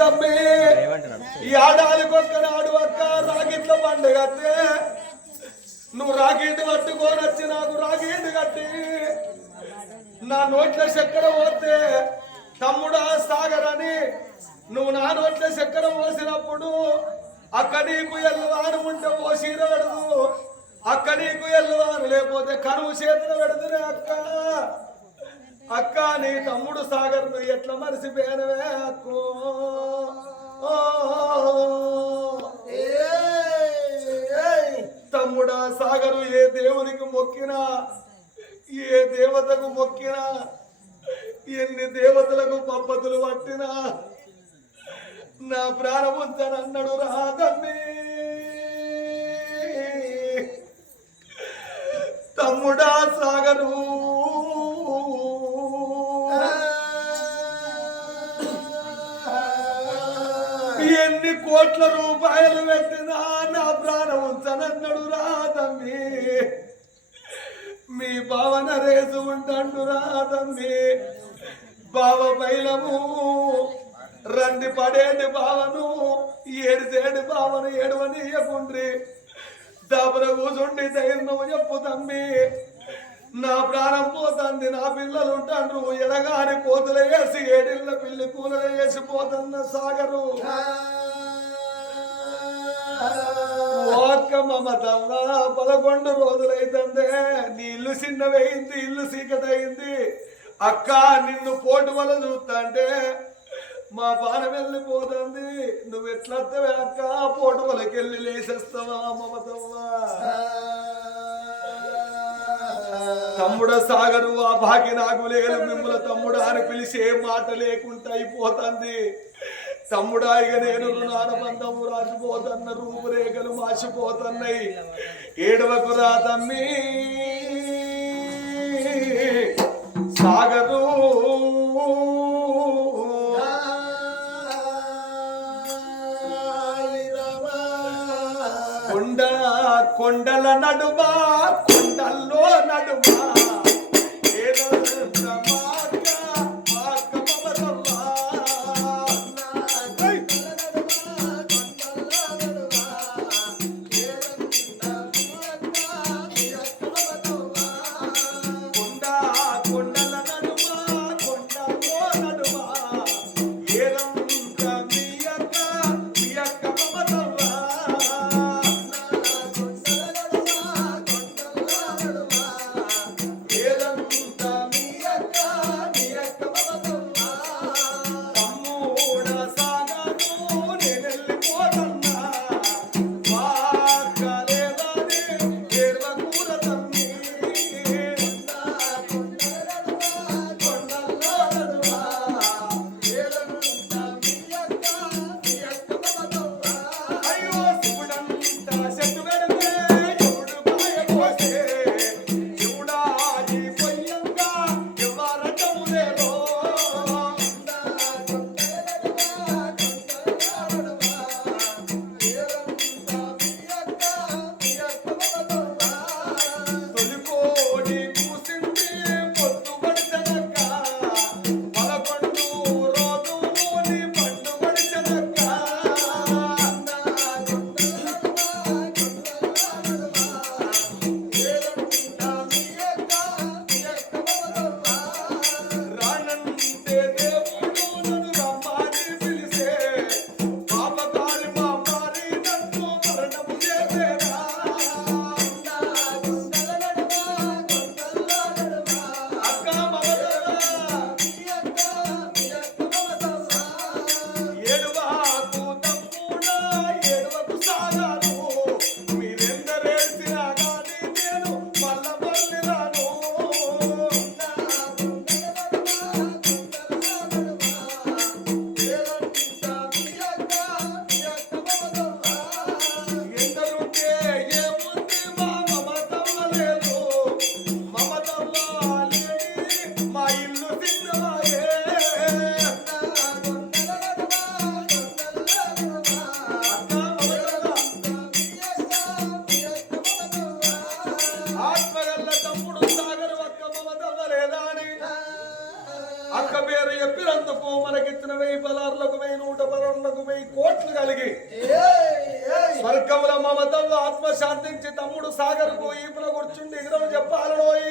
తమ్మి. ఈ ఆడాలికొక్కనాడు అక్క రాగిట్ల పండుగ నువ్వు రాగీటి పట్టుకొని వచ్చి నాకు రాగేది కట్టి. నా నోట్ల చక్కెర పోతే తమ్ముడా సాగర్ అని నువ్వు నా నోట్ల చక్కెర పోసినప్పుడు అక్క నీకు ఎల్లువాను ఉంటే ఓ పెడదు. అక్క నీకు ఎల్లువాను లేకపోతే కరువు చేతులు పెడుతురే అక్క. అక్క నీ తమ్ముడు సాగర్ నువ్వు ఎట్లా మరిసిపోయానవే అక్కో? తమ్ముడా సాగరు ఏ దేవునికి మొక్కినా ఏ దేవతకు మొక్కినా ఎన్ని దేవతలకు పద్ధతులు పట్టినా నా ప్రాణముంచనన్నాడు రాదమ్మి తమ్ముడా సాగరు ఎన్ని కోట్ల రూపాయలు పెట్టినా నా ప్రాణం ఉంచనన్నాడు రాదమ్మి మీ భావన రేసు ఉంటాడు రాదమ్మి బావ బైలము రండి పడేటి భావను ఏడిసేటి భావన ఏడవని ఇయ్యకుండ్రి దాపర కూర్చుండి ధైర్యం చెప్పు తమ్మి. నా ప్రాణం పోతుంది నా పిల్లలు ఉంటాండ్రు ఎడగాని కోతులు వేసి ఏడిళ్ళ పిల్లి కూలలు వేసి పోతున్న సాగరు. ఒక్క మమతమ్మ పదకొండు రోజులైతుందే. నీ ఇల్లు చిన్నవైంది ఇల్లు సీకటైంది. అక్క నిన్ను పోటు వల్ల చూస్తాంటే మా పానం వెళ్ళిపోతుంది. నువ్వు ఎట్లా అక్క? పోటు వలకెళ్ళి లేచేస్తావా మమతమ్మ తమ్ముడ సాగరు ఆ భాగ్య నాకు లేదు మిమ్మల్ని తమ్ముడు అని పిలిచి ఏ మాట లేకుండా అయిపోతుంది. తమ్ముడా ఇక నేను రుణానుబంధము రాసిపోతున్న రూపురేఖలు మార్చిపోతున్నాయి. ఏడవకు రా తమ్మి. సాగర్ కొండ కొండల నడుమా కొండల్లో నడుమా. ఏదో చెప్పినందుకు మనకిచ్చిన వెయ్యి పదార్లకు వెయ్యి నూట పదార్లకు వెయ్యి కోట్లు కలిగి. స్వర్గముల మమతంలో ఆత్మశాంతించి తమ్ముడు సాగర్కు ఈపున కూర్చుండి ఎగరం చెప్పాలనోయ్.